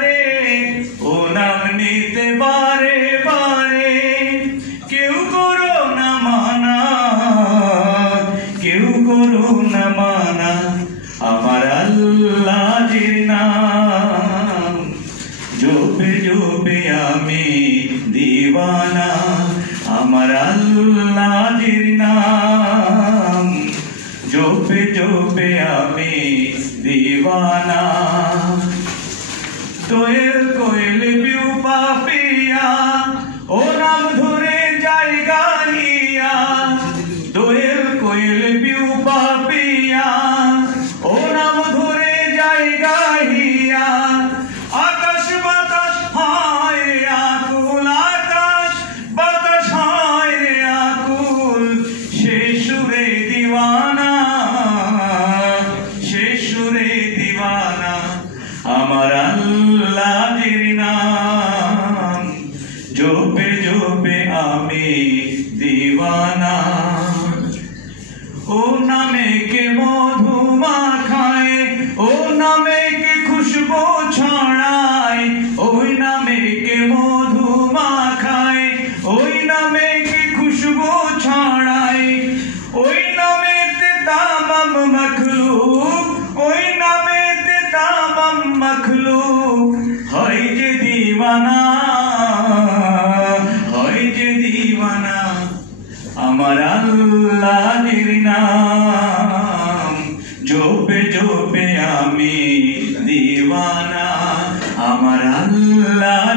রে ও নাম নিতে বারে বারে কেউ করো না মানা কেউ করো না মানা আমার আল্লাহর নাম জপে জপে আমি দিওয়ানা আমার আল্লাহর নাম জপে জপে আমি দিওয়ানা দোয়েল কোয়েল পিউ পাপিয়া ও নাম ধরে যাই গাহিয়া দোয়েল কোয়েল পিউ পাপিয়া ও নাম ধরে যাই গাহিয়া আকাশ বাতাস হয় রে আকুল আকাশ বাতাস হয় রে আকুল সে সুরে দিওয়ানা সে সুরে দিওয়ানা আমার আল্লাহর নাম জপে জপে আমি দিওয়ানা ও নামে কে মধু মাখায় ও নামে কে খুশবু ছড়ায় ওই নামে কে মধু মাখায় ওই নামে কে খুশবু ছড়ায় ওই নামেতে তামাম মখলুক ওই নামেতে তামাম মখলুক হয় যে দিওয়ানা হয় যে দিওয়ানা আমার আল্লাহর নাম জপে জপে আমি দিওয়ানা আমার আল্লাহ